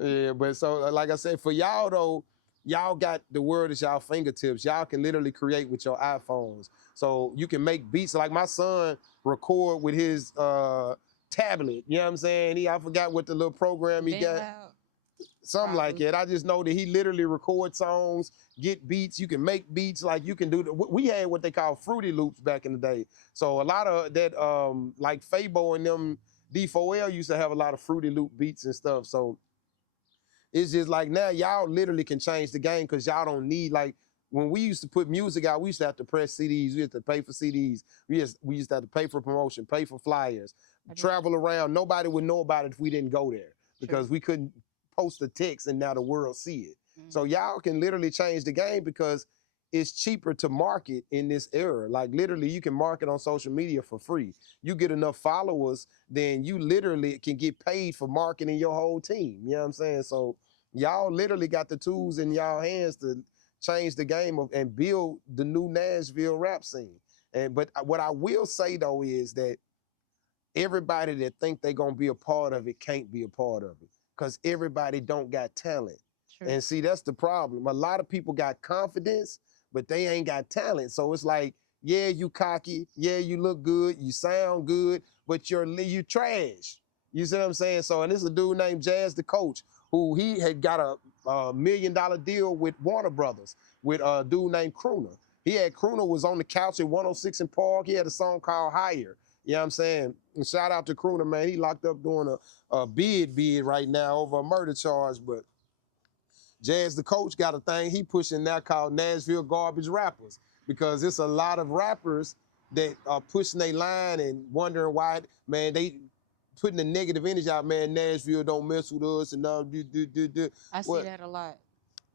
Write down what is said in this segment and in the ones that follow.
Yeah, but so like I said, for y'all though, y'all got the world at y'all fingertips. Y'all can literally create with your iPhones. So you can make beats. Like my son record with his tablet. You know what I'm saying? I forgot what the little program he Been got. loud, Something like probably. it. I just know that he literally records songs, get beats. You can make beats like you can do. We had what they call Fruity Loops back in the day. So a lot of that, like Fabo and them D4L used to have a lot of Fruity Loop beats and stuff. So it's just like now y'all literally can change the game because y'all don't need like when we used to put music out, we used to have to press CDs, we used to pay for CDs, we used to have to pay for promotion, pay for flyers, I did. travel around. Nobody would know about it if we didn't go there True. because we couldn't post a text and now the world see it. So Mm-hmm. y'all can literally change the game because it's cheaper to market in this era. Like literally you can market on social media for free. You get enough followers, then you literally can get paid for marketing your whole team. You know what I'm saying? So y'all literally got the tools in y'all hands to change the game and build the new Nashville rap scene. And but what I will say though is that everybody that think they gonna be a part of it can't be a part of it because everybody don't got talent. True. And see, that's the problem. A lot of people got confidence, but they ain't got talent. So it's like, yeah, you cocky, yeah, you look good, you sound good, but you trash. You see what I'm saying? So, and this is a dude named Jazz the Coach, who he had got a $1 million deal with Warner Brothers with a dude named Crooner. Crooner was on the couch at 106 in Park. He had a song called Higher. You know what I'm saying? And shout out to Crooner, man. He locked up doing a bid right now over a murder charge. But Jazz, the coach, got a thing he pushing now called Nashville Garbage Rappers because it's a lot of rappers that are pushing their line and wondering why, man, they putting the negative energy out, man, Nashville don't mess with us and all do. I see What? that a lot.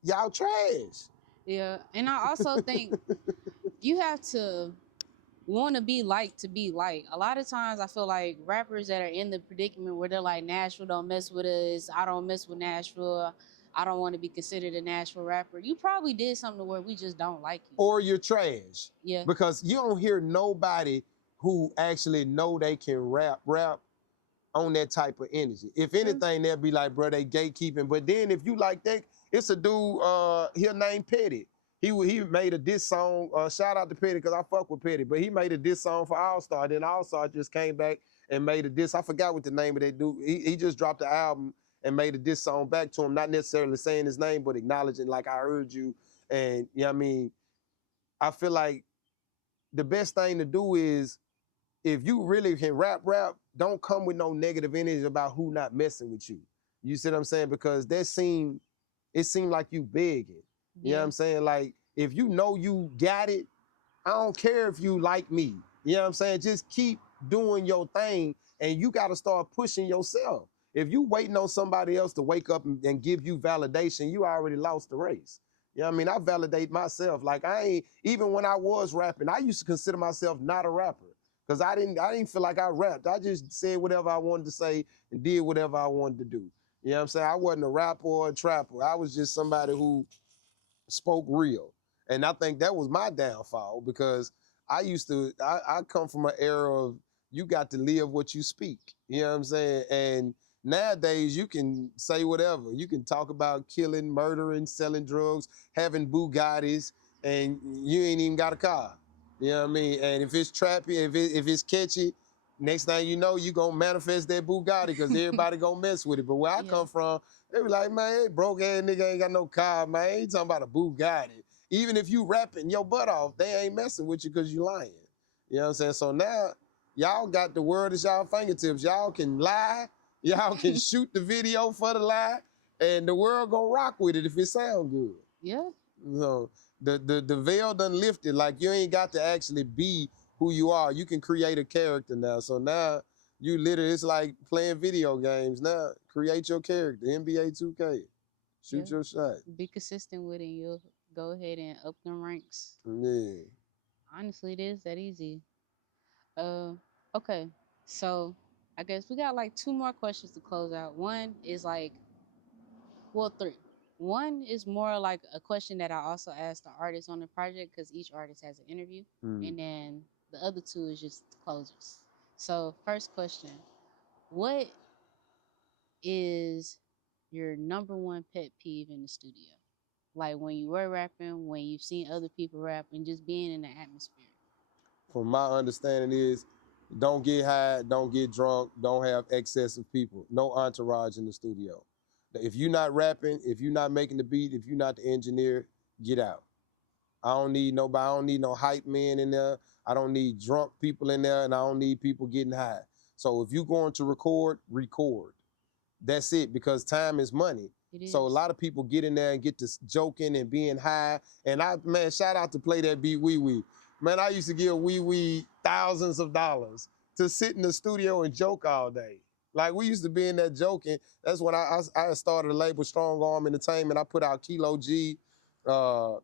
Y'all trash. Yeah, and I also think you have to want to be liked to be liked. A lot of times I feel like rappers that are in the predicament where they're like, Nashville don't mess with us, I don't mess with Nashville, I don't want to be considered a Nashville rapper. You probably did something where we just don't like you. Or you're trash. Yeah. Because you don't hear nobody who actually know they can rap on that type of energy. If True. anything, they'll be like, bro, they gatekeeping. But then if you like that, it's a dude here named Petty. He made a diss song. Shout out to Petty because I fuck with Petty. But he made a diss song for All Star. Then All Star just came back and made a diss. I forgot what the name of that dude. He just dropped the album and made a diss song back to him, not necessarily saying his name, but acknowledging like I heard you. And you know what I mean, I feel like the best thing to do is if you really can rap, don't come with no negative energy about who not messing with you. You see what I'm saying? Because it seemed like you begging. You know what Yeah. I'm saying? Like, if you know you got it, I don't care if you like me. You know what I'm saying? Just keep doing your thing and you got to start pushing yourself. If you waiting on somebody else to wake up and give you validation, you already lost the race. You know what I mean? I validate myself. Like I ain't, even when I was rapping, I used to consider myself not a rapper. Cause I didn't feel like I rapped. I just said whatever I wanted to say and did whatever I wanted to do. You know what I'm saying? I wasn't a rapper or a trapper. I was just somebody who spoke real. And I think that was my downfall because I come from an era of you got to live what you speak. You know what I'm saying? And nowadays you can say whatever. You can talk about killing, murdering, selling drugs, having Bugattis, and you ain't even got a car. You know what I mean? And if it's trappy, if it's catchy, next thing you know, you gonna manifest that Bugatti because everybody gonna mess with it. But where I Yeah. come from, they be like, man, broke ass nigga ain't got no car, man. He talking about a Bugatti. Even if you rapping your butt off, they ain't messing with you because you lying. You know what I'm saying? So now y'all got the word at y'all fingertips. Y'all can lie. Y'all can shoot the video for the lie, and the world gonna rock with it if it sound good. Yeah. So the veil done lifted. Like you ain't got to actually be who you are. You can create a character now. So now you literally, it's like playing video games now. Create your character. NBA 2K. Yeah. Shoot your shot. Be consistent with it. You'll go ahead and up them ranks. Yeah. Honestly, it is that easy. Uh, okay. So I guess we got like two more questions to close out. One is like, well, three. One is more like a question that I also asked the artists on the project because each artist has an interview, Mm. and then the other two is just closers. So first question: what is your number one pet peeve in the studio? Like when you were rapping, when you've seen other people rap, and just being in the atmosphere. From my understanding is, don't get high, don't get drunk, don't have excessive people. No entourage in the studio. If you're not rapping, if you're not making the beat, if you're not the engineer, get out. I don't need nobody. I don't need no hype men in there. I don't need drunk people in there, and I don't need people getting high. So if you're going to record, record. That's it, because time is money. So a lot of people get in there and get to joking and being high. And man, shout out to Play That Beat Wee Wee. Man, I used to give Wee Wee thousands of dollars to sit in the studio and joke all day. Like, we used to be in there joking. That's when I started a label, Strong Arm Entertainment. I put out Kilo G, uh,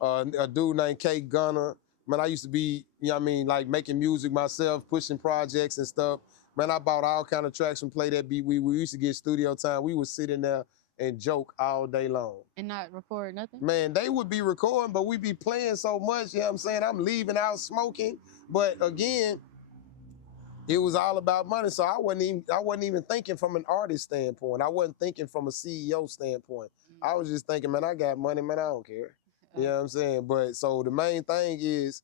a dude named K Gunner. Man, I used to be, you know what I mean, like making music myself, pushing projects and stuff. Man, I bought all kind of tracks and Play That Beat. We used to get studio time. We would sit in there and joke all day long. And not record nothing? Man, they would be recording, but we be playing so much, you know what I'm saying? I'm leaving out smoking. But again, it was all about money. So I wasn't even thinking from an artist standpoint. I wasn't thinking from a CEO standpoint. I was just thinking, man, I got money, man, I don't care. You know what I'm saying? But so the main thing is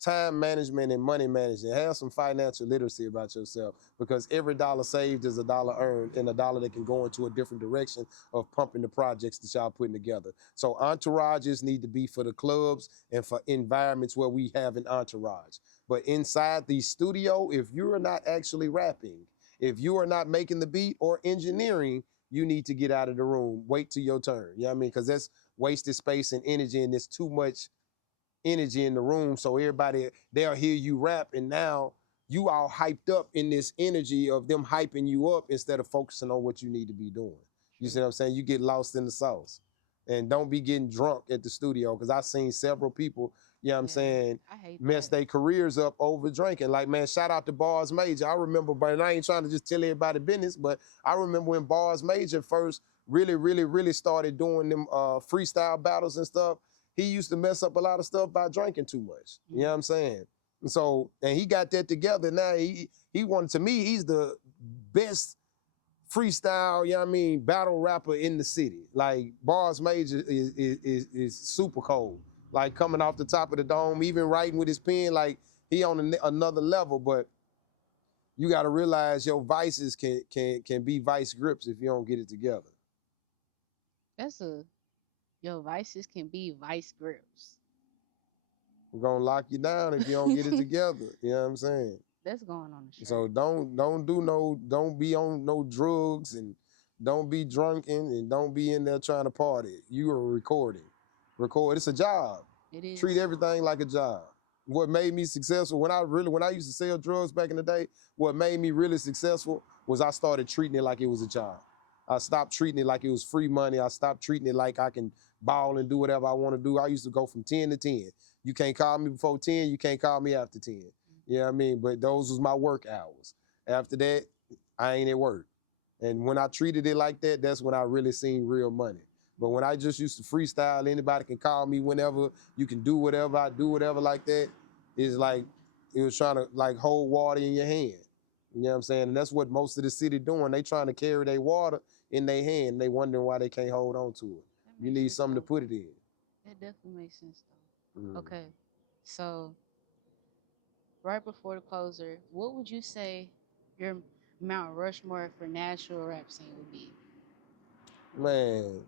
time management and money management. Have some financial literacy about yourself, because every dollar saved is a dollar earned, and a dollar that can go into a different direction of pumping the projects that y'all putting together. So entourages need to be for the clubs and for environments where we have an entourage. But inside the studio, if you're not actually rapping, if you are not making the beat or engineering, you need to get out of the room. Wait till your turn. You know what I mean? Because that's wasted space and energy, and there's too much energy in the room. So everybody, they'll hear you rap, and now you all hyped up in this energy of them hyping you up instead of focusing on what you need to be doing. You see what I'm saying? You get lost in the sauce. And don't be getting drunk at the studio, because I've seen several people, you know what I'm saying, mess their careers up over drinking. Like, man, shout out to Bars Major. I remember, but I ain't trying to just tell everybody business, but I remember when Bars Major first really started doing them freestyle battles and stuff. He used to mess up a lot of stuff by drinking too much. You know what I'm saying? And so, and he got that together. Now he wanted, to me, he's the best freestyle, you know what I mean, battle rapper in the city. Like, Bars Major is super cold. Like, coming off the top of the dome, even writing with his pen, like, he on another level. But you got to realize your vices can be vice grips if you don't get it together. Your vices can be vice grips. We're gonna lock you down if you don't get it together. You know what I'm saying? That's going on the shirt. So don't be on no drugs, and don't be drunken, and don't be in there trying to party. You are recording. Record. It's a job. It is. Treat everything like a job. What made me successful, when I used to sell drugs back in the day, what made me really successful was I started treating it like it was a job. I stopped treating it like it was free money. I stopped treating it like I can ball and do whatever I want to do. I used to go from 10 to 10. You can't call me before 10, you can't call me after 10. You know what I mean? But those was my work hours. After that, I ain't at work. And when I treated it like that, that's when I really seen real money. But when I just used to freestyle, anybody can call me whenever, you can do whatever, I do whatever like that, it's like, it was trying to like hold water in your hand. You know what I'm saying? And that's what most of the city doing. They trying to carry their water in their hand. They wondering why they can't hold on to it. You need something to put it in. That definitely makes sense, though. Okay, so right before the closer, what would you say your Mount Rushmore for Nashville rap scene would be? Man,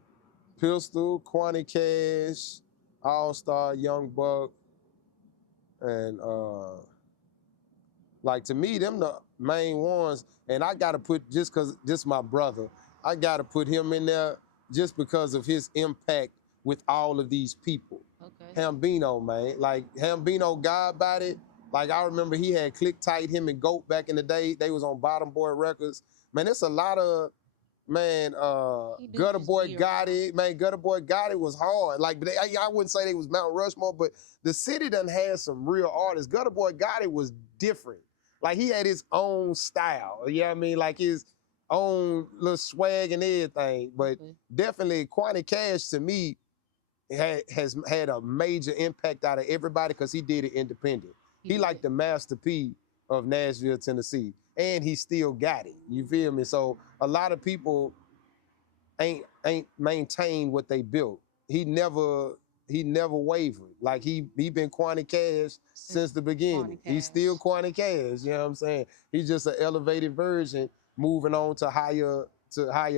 Pistol, Quanti Cash, All-Star, Young Buck, and like, to me, them the main ones. And I gotta put, just cause this my brother, I gotta put him in there just because of his impact with all of these people. Okay. Hambino, man. Like, Hambino, God about it. Like, I remember he had Click Tight, him and Goat back in the day. They was on Bottom Boy Records. Man, it's a lot of, man, Gutter Boy Gotti. Man, Gutter Boy Gotti was hard. Like, but I wouldn't say they was Mount Rushmore, but the city done had some real artists. Gutter Boy Gotti was different. Like, he had his own style. You know what I mean? Like, his own little swag and everything. But definitely, Quanti Cash, to me, has had a major impact out of everybody because he did it independent. He like the Master P of Nashville, Tennessee. and he still got it. You feel me? So a lot of people ain't maintained what they built. He never wavered. Like he been Quanty Cash since the beginning. He's still Quanty Cash. You know what I'm saying? He's just an elevated version, moving on to higher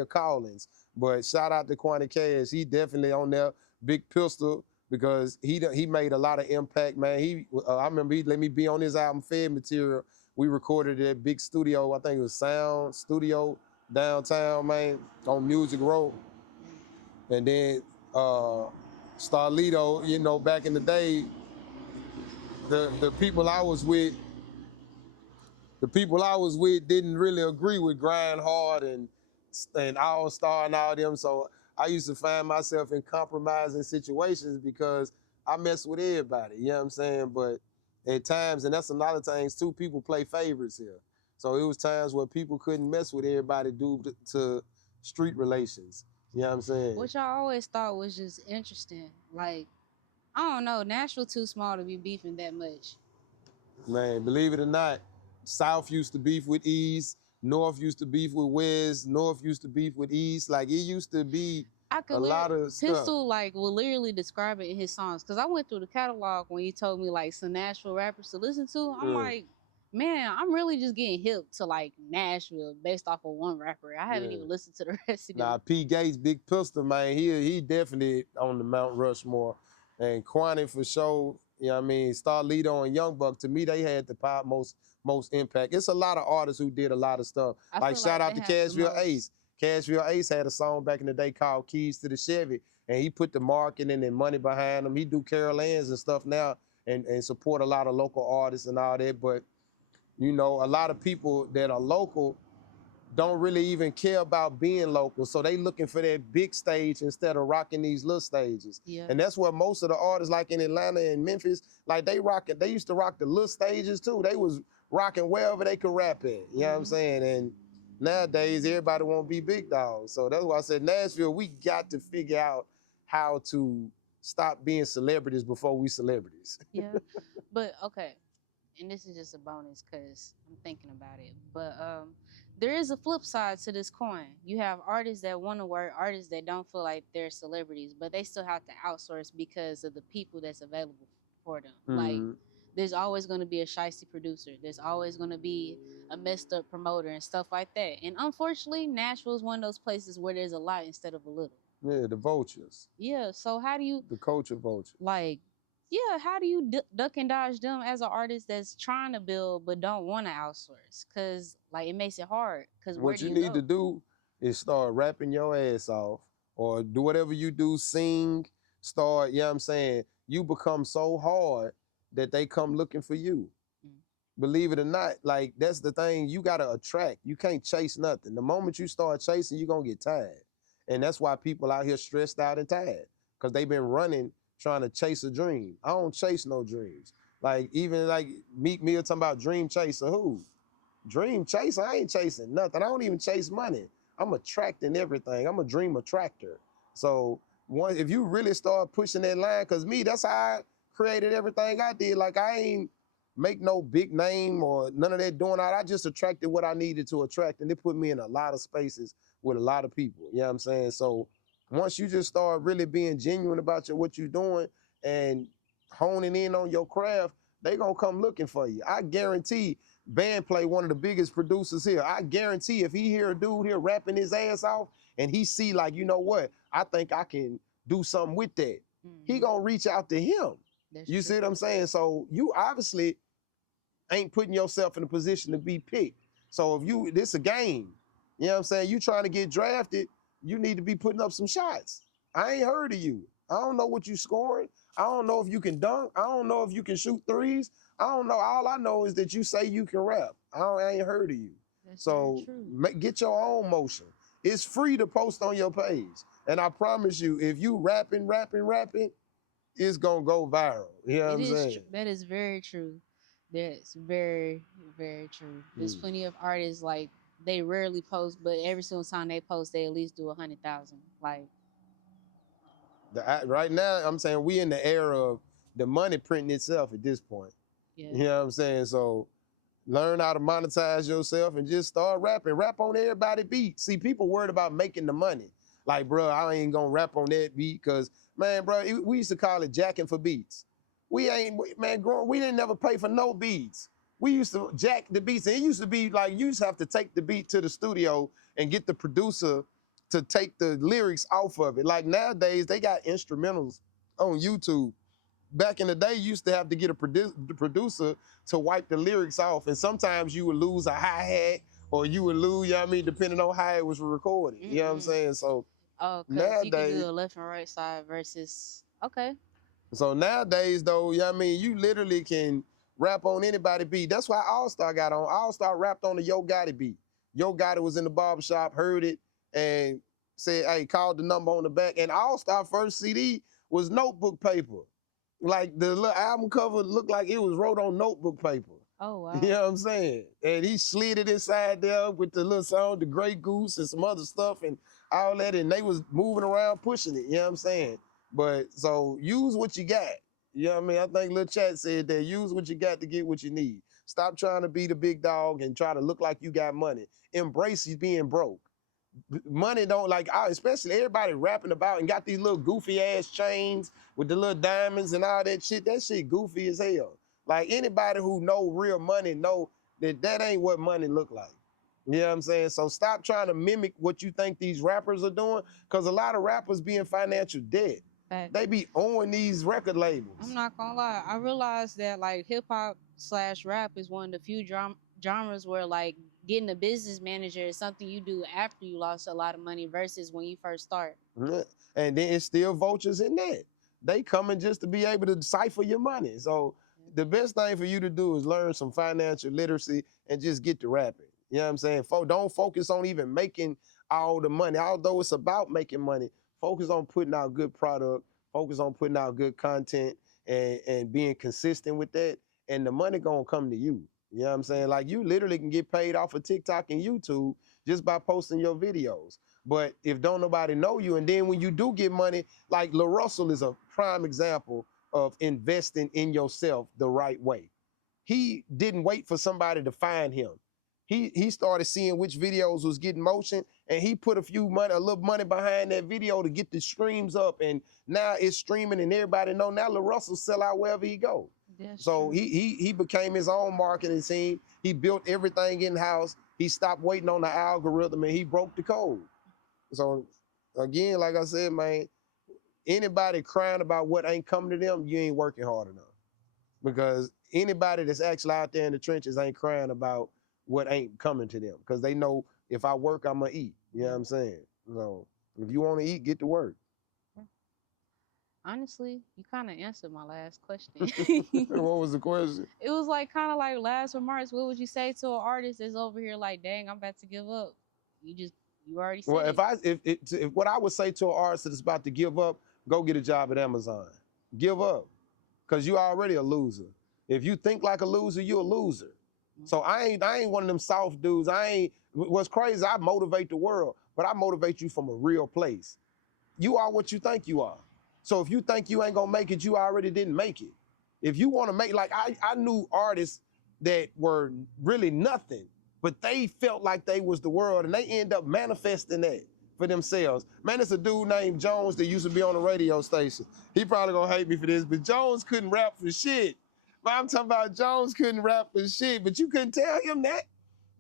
callings. But shout out to Quanty Cash. He definitely on there. Big Pistol, because he made a lot of impact, man. I remember he let me be on his album Fed Material. We recorded it at big studio. I think it was Sound Studio downtown, man, on Music Row. And then Starlito, back in the day, the people I was with didn't really agree with Grind Hard and All Star and all them. So I used to find myself in compromising situations because I mess with everybody. You know what I'm saying? But at times, and that's a lot of things too, people play favorites here. So it was times where people couldn't mess with everybody due to street relations. You know what I'm saying? Which I always thought was just interesting. Like, I don't know, Nashville too small to be beefing that much. Man, believe it or not, South used to beef with East, North used to beef with West, North used to beef with East. Like, it used to be a lot of stuff. Pistol, like, will literally describe it in his songs. Because I went through the catalog when he told me, like, some Nashville rappers to listen to. I'm like, man, I'm really just getting hip to, like, Nashville based off of one rapper. I haven't even listened to the rest of them. Nah, P. Gates, Big Pistol, man, he definitely on the Mount Rushmore. And Quanty for sure, you know what I mean? Starlito and Young Buck, to me, they had the most impact. It's a lot of artists who did a lot of stuff. Like, shout out to Cashville Ace. Cashville Ace had a song back in the day called Keys to the Chevy, and he put the marketing and money behind them. He do Carol Ann's and stuff now and support a lot of local artists and all that. But, a lot of people that are local don't really even care about being local. So they looking for that big stage instead of rocking these little stages. Yeah. And that's what most of the artists like in Atlanta and Memphis, like they used to rock the little stages too. They was rocking wherever they could rap at. You know what I'm saying? And nowadays everybody want to be big dogs. So that's why I said Nashville, we got to figure out how to stop being celebrities before we celebrities. Yeah. But okay. And this is just a bonus because I'm thinking about it. But there is a flip side to this coin. You have artists that want to work, artists that don't feel like they're celebrities, but they still have to outsource because of the people that's available for them. Mm-hmm. Like, there's always going to be a shiesty producer. There's always going to be a messed up promoter and stuff like that. And unfortunately, Nashville is one of those places where there's a lot instead of a little. Yeah, the vultures. Yeah, so how do you... The culture vultures. Like, yeah, how do you duck and dodge them as an artist that's trying to build but don't want to outsource? Because, like, it makes it hard. Because what you need to do is start rapping your ass off or do whatever you do, sing, start, you know what I'm saying? You become so hard that they come looking for you. Believe it or not, like, that's the thing. You got to attract. You can't chase nothing. The moment you start chasing, you're going to get tired. And that's why people out here stressed out and tired, because they've been running trying to chase a dream. I don't chase no dreams. Like, even like Meek Mill talking about dream chaser. Who? Dream chaser? I ain't chasing nothing. I don't even chase money. I'm attracting everything. I'm a dream attractor. So if you really start pushing that line, because me, that's how I created everything I did. Like, I ain't make no big name or none of that doing out. I just attracted what I needed to attract, and it put me in a lot of spaces with a lot of people. You know what I'm saying? So once you just start really being genuine about what you're doing and honing in on your craft, they gonna come looking for you. I guarantee Bandplay, one of the biggest producers here, I guarantee if he hear a dude here rapping his ass off and he see, like, you know what, I think I can do something with that, he gonna reach out to him. You see what I'm saying? So you obviously ain't putting yourself in a position to be picked. So if this a game, you know what I'm saying? You trying to get drafted, you need to be putting up some shots. I ain't heard of you. I don't know what you scoring. I don't know if you can dunk. I don't know if you can shoot threes. I don't know. All I know is that you say you can rap. I ain't heard of you. So get your own motion. It's free to post on your page. And I promise you, if you rapping, it's going to go viral. You know what I'm saying? That is very true. That's very, very true. There's plenty of artists, like, they rarely post, but every single time they post, they at least do 100,000. Like, right now, I'm saying we in the era of the money printing itself at this point. Yeah. You know what I'm saying? So Learn how to monetize yourself and just start rapping. Rap on everybody's beat. See, people worried about making the money. Like, bro, I ain't gonna rap on that beat because, man, bro, we used to call it jacking for beats. We ain't, man, we didn't never pay for no beats. We used to jack the beats. And it used to be like, you used to have to take the beat to the studio and get the producer to take the lyrics off of it. Like nowadays, they got instrumentals on YouTube. Back in the day, you used to have to get a producer to wipe the lyrics off. And sometimes you would lose a hi-hat or you would lose, you know what I mean, depending on how it was recorded. You know what I'm saying? So Oh, because you can nowadays, do a left and right side versus, okay. so nowadays though, you know what I mean, you literally can rap on anybody beat. That's why All Star got on. All Star rapped on the Yo Gotti beat. Yo Gotti was in the barbershop, heard it, and said, hey, called the number on the back. And All Star first CD was notebook paper. Like the little album cover looked like it was wrote on notebook paper. Oh, wow. You know what I'm saying? And he slid it inside there with the little song, The Grey Goose and some other stuff and all that. And they was moving around pushing it. You know what I'm saying? But so use what you got. You know what I mean? I think Lil Chat said that use what you got to get what you need. Stop trying to be the big dog and try to look like you got money. Embrace you being broke. Money don't like, especially everybody rapping about and got these little goofy ass chains with the little diamonds and all that shit. That shit goofy as hell. Like anybody who know real money know that that ain't what money look like. You know what I'm saying? So stop trying to mimic what you think these rappers are doing, because a lot of rappers be in financial debt. Fact. They be owing these record labels. I'm not gonna lie. I realized that like hip hop / rap is one of the few genres where like getting a business manager is something you do after you lost a lot of money versus when you first start. Yeah. And then it's still vultures in that. They coming just to be able to decipher your money. So the best thing for you to do is learn some financial literacy and just get to rapping. You know what I'm saying? Don't focus on even making all the money. Although it's about making money, focus on putting out good product, focus on putting out good content and being consistent with that. And the money gonna come to you. You know what I'm saying? Like you literally can get paid off of TikTok and YouTube just by posting your videos. But if don't nobody know you, and then when you do get money, like Lil Russell is a prime example of investing in yourself the right way. He didn't wait for somebody to find him. He started seeing which videos was getting motion, and he put a little money behind that video to get the streams up, and now it's streaming, and everybody know now Lil Russell sell out wherever he go. That's So true. he became his own marketing team. He built everything in house. He stopped waiting on the algorithm, and he broke the code. So again, like I said, man, anybody crying about what ain't coming to them, you ain't working hard enough. Because anybody that's actually out there in the trenches ain't crying about what ain't coming to them. Because they know if I work, I'm gonna eat. You know what I'm saying? So if you want to eat, get to work. Honestly, you kind of answered my last question. What was the question? It was like kind of like last remarks. What would you say to an artist that's over here like, dang, I'm about to give up? You already said Well, it. if what I would say to an artist that's about to give up, go get a job at Amazon. Give up, because you already a loser. If you think like a loser, you're a loser. So I ain't one of them soft dudes. What's crazy, I motivate the world, but I motivate you from a real place. You are what you think you are. So if you think you ain't gonna make it, you already didn't make it. If you wanna make, like I knew artists that were really nothing, but they felt like they was the world, and they end up manifesting that for themselves. Man, it's a dude named Jones that used to be on the radio station. He probably gonna hate me for this, but Jones couldn't rap for shit. But I'm talking about Jones couldn't rap for shit, but you couldn't tell him that.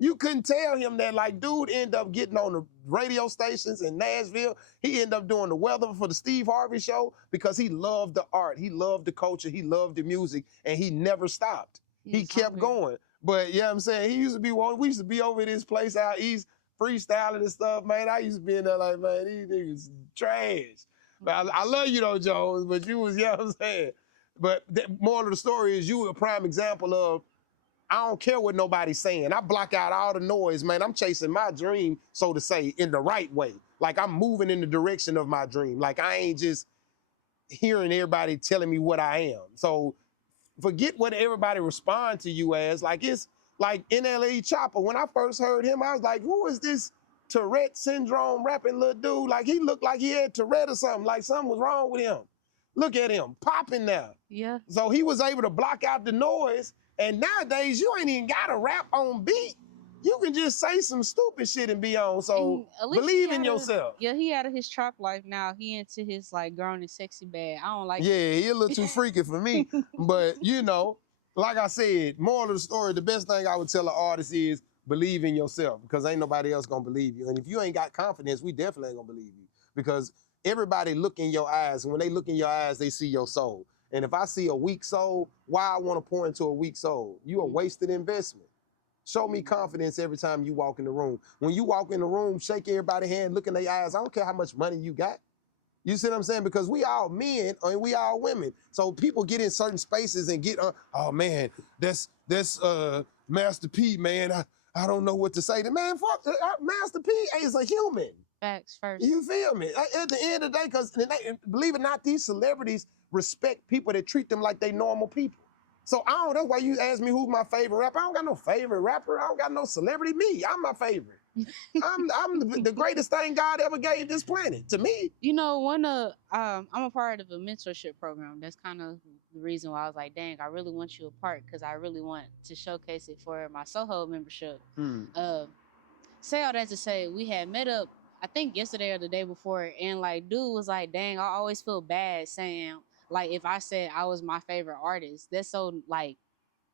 You couldn't tell him that. Like, dude ended up getting on the radio stations in Nashville. He ended up doing the weather for the Steve Harvey show because he loved the art. He loved the culture. He loved the music, and he never stopped. He kept going. But, you know what I'm saying? We used to be over at his place out east, freestyling and stuff, man. I used to be in there like, man, these niggas trash. But I love you though, Jones, but you was, you know what I'm saying? But the moral of the story is you a prime example of, I don't care what nobody's saying. I block out all the noise, man. I'm chasing my dream, so to say, in the right way. Like I'm moving in the direction of my dream. Like I ain't just hearing everybody telling me what I am. So forget what everybody respond to you as. Like it's like NLE Chopper. When I first heard him, I was like, who is this Tourette syndrome rapping little dude? Like he looked like he had Tourette or something. Like something was wrong with him. Look at him, popping now. Yeah. So he was able to block out the noise And nowadays, you ain't even got to rap on beat. You can just say some stupid shit and be on. So believe in yourself. Yeah, he out of his trap life now. He into his like grown and sexy bag. I don't like it. Yeah, he a little too freaky for me. But you know, like I said, moral of the story, the best thing I would tell an artist is believe in yourself, because ain't nobody else gonna believe you. And if you ain't got confidence, we definitely ain't gonna believe you, because everybody look in your eyes. And when they look in your eyes, they see your soul. And if I see a weak soul, why I want to pour into a weak soul? You a wasted investment. Show me confidence every time you walk in the room. When you walk in the room, shake everybody's hand, look in their eyes. I don't care how much money you got. You see what I'm saying? Because we all men and we all women. So people get in certain spaces and get, oh man, that's Master P, man. I don't know what to say. The man, fuck, Master P is a human. Facts first. You feel me? At the end of the day, because believe it or not, these celebrities respect people that treat them like they normal people. So that's why you ask me who's my favorite rapper. I don't got no favorite rapper. I don't got no celebrity. Me, I'm my favorite. I'm the greatest thing God ever gave this planet to me. You know, I'm a part of a mentorship program. That's kind of the reason why I was like, dang, I really want you a part, because I really want to showcase it for my Soho membership. Say all that to say, we had met up, I think yesterday or the day before, and like dude was like, dang, I always feel bad saying, like, if I said I was my favorite artist, that's so like,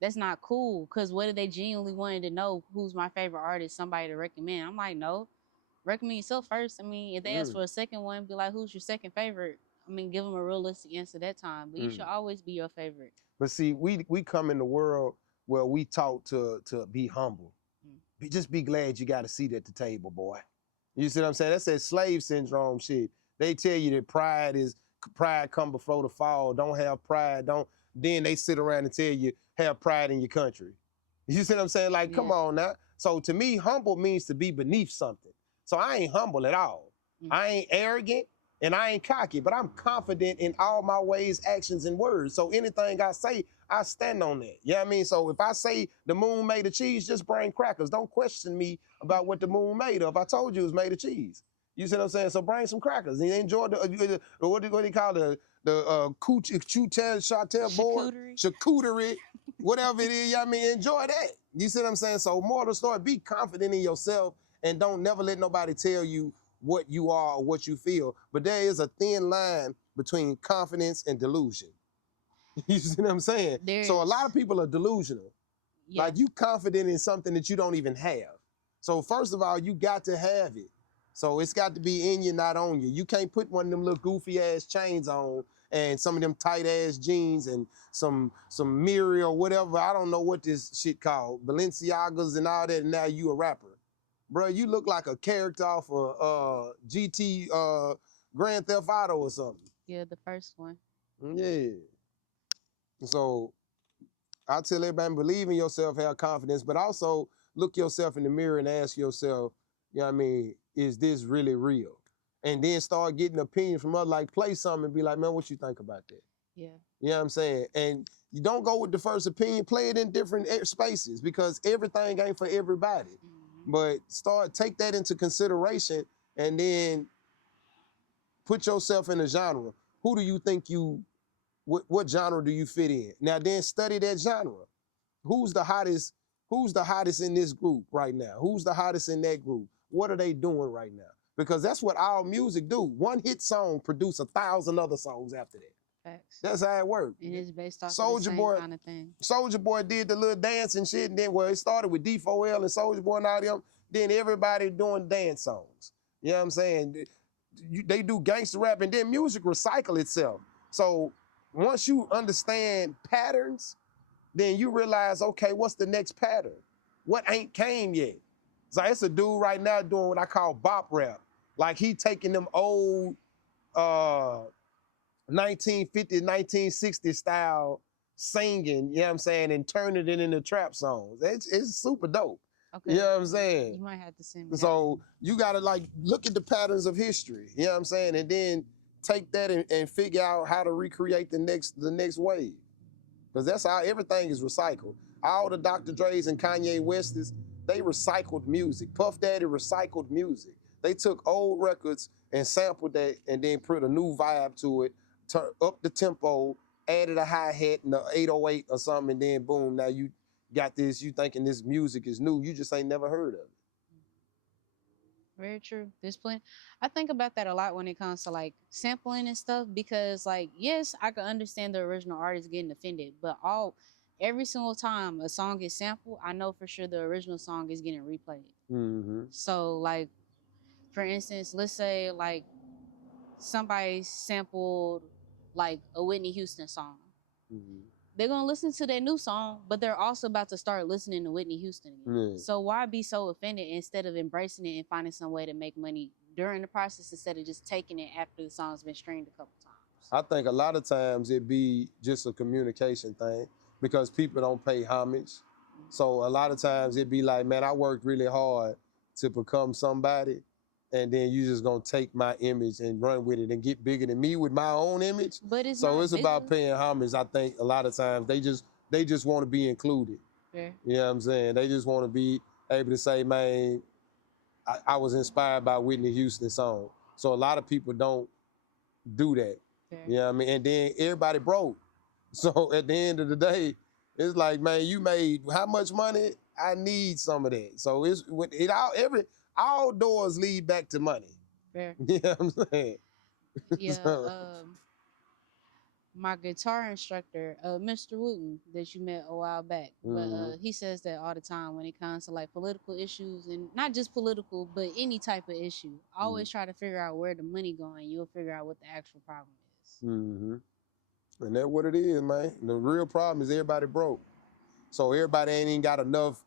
that's not cool, because what if they genuinely wanted to know who's my favorite artist, somebody to recommend? I'm like, no, recommend yourself first. I mean, if they ask for a second one, be like, who's your second favorite? I mean, give them a realistic answer that time, but you should always be your favorite. But see, we come in the world where we taught to be humble. Just be glad you got a seat at the table, boy. You see what I'm saying? That's that slave syndrome shit. They tell you that pride come before the fall. Don't have pride. Then they sit around and tell you, have pride in your country. You see what I'm saying? Like, come on now. So to me, humble means to be beneath something. So I ain't humble at all. I ain't arrogant and I ain't cocky, but I'm confident in all my ways, actions, and words. So anything I say, I stand on that. You know what I mean? So if I say the moon made of cheese, just bring crackers. Don't question me about what the moon made of. I told you it was made of cheese. You see what I'm saying? So bring some crackers and enjoy what do you call the charcuterie board? Charcuterie, whatever it is, you know what I mean? Enjoy that. You see what I'm saying? So moral of the story, be confident in yourself and don't never let nobody tell you what you are or what you feel. But there is a thin line between confidence and delusion. You see what I'm saying? So a lot of people are delusional. Yeah. Like you confident in something that you don't even have. So first of all, you got to have it. So it's got to be in you, not on you. You can't put one of them little goofy ass chains on and some of them tight ass jeans and some Miri or whatever. I don't know what this shit called. Balenciagas and all that, and now you a rapper. Bro, you look like a character off of GT Grand Theft Auto or something. Yeah, the first one. Yeah. So I tell everybody, believe in yourself, have confidence, but also look yourself in the mirror and ask yourself, you know what I mean, is this really real? And then start getting opinions from others, like play something and be like, man, what you think about that? Yeah. You know what I'm saying? And you don't go with the first opinion, play it in different spaces, because everything ain't for everybody. But take that into consideration and then put yourself in a genre. Who do you think what genre do you fit in? Now then study that genre. Who's the hottest in this group right now? Who's the hottest in that group? What are they doing right now? Because that's what all music do. One hit song produce 1,000 other songs after that. Facts. That's how it works. And it's based off of the same kind of thing. Soulja Boy did the little dance and shit, and then it started with D4L and Soulja Boy and all them. Then everybody doing dance songs. You know what I'm saying? They do gangster rap, and then music recycle itself. So once you understand patterns, then you realize, okay, what's the next pattern? What ain't came yet? So it's a dude right now doing what I call bop rap. Like he taking them old 1950s, 1960s style singing, you know what I'm saying, and turning it into trap songs. It's super dope. Okay. You know what I'm saying? You might have to send me So you gotta like look at the patterns of history, you know what I'm saying, and then take that and figure out how to recreate the next wave. Because that's how everything is recycled. All the Dr. Dre's and Kanye West's, they recycled music. Puff Daddy recycled music. They took old records and sampled that and then put a new vibe to it, turn up the tempo, added a hi-hat and a 808 or something, and then boom, now you got this, you thinking this music is new. You just ain't never heard of it. Very true. There's plenty. I think about that a lot when it comes to like sampling and stuff because, like, yes, I can understand the original artist getting offended, but every single time a song is sampled, I know for sure the original song is getting replayed. Mm-hmm. So, like, for instance, let's say like somebody sampled like a Whitney Houston song. Mm-hmm. They're gonna listen to that new song, but they're also about to start listening to Whitney Houston again. Yeah. So why be so offended instead of embracing it and finding some way to make money during the process instead of just taking it after the song's been streamed a couple times? I think a lot of times it be just a communication thing because people don't pay homage. So a lot of times it be like, man, I worked really hard to become somebody, and then you just gonna take my image and run with it and get bigger than me with my own image. But it's So not it's bigger. about paying homage. I think a lot of times they just want to be included. Fair. You know what I'm saying? They just want to be able to say, man, I was inspired by Whitney Houston's song. So a lot of people don't do that. Fair. You know what I mean? And then everybody broke. So at the end of the day, it's like, man, you made how much money? I need some of that. So all doors lead back to money. Fair. You know what I'm saying? Yeah. So, My guitar instructor, Mr. Wooten, that you met a while back, but he says that all the time when it comes to like political issues, and not just political, but any type of issue. Always try to figure out where the money going. You'll figure out what the actual problem is. mm-hmm. And that's what it is, man. The real problem is everybody broke. So everybody ain't even got enough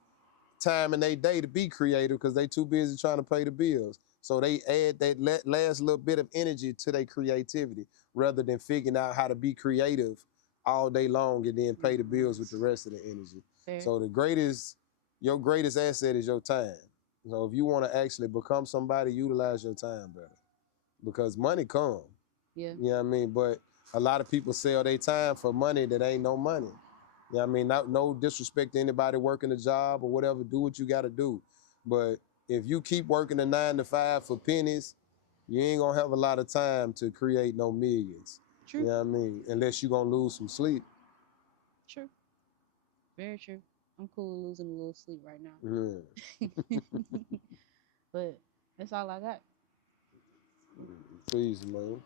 time in their day to be creative because they too busy trying to pay the bills. So they add that last little bit of energy to their creativity rather than figuring out how to be creative all day long and then pay the bills with the rest of the energy. Fair. So your greatest asset is your time. So if you want to actually become somebody, utilize your time better because money come. Yeah. You know what I mean? But a lot of people sell their time for money that ain't no money. You know what I mean? No disrespect to anybody working a job or whatever. Do what you got to do. But if you keep working a 9 to 5 for pennies, you ain't going to have a lot of time to create no millions. True. You know what I mean? Unless you're going to lose some sleep. True. Very true. I'm cool with losing a little sleep right now. Yeah. But that's all I got. Please, man.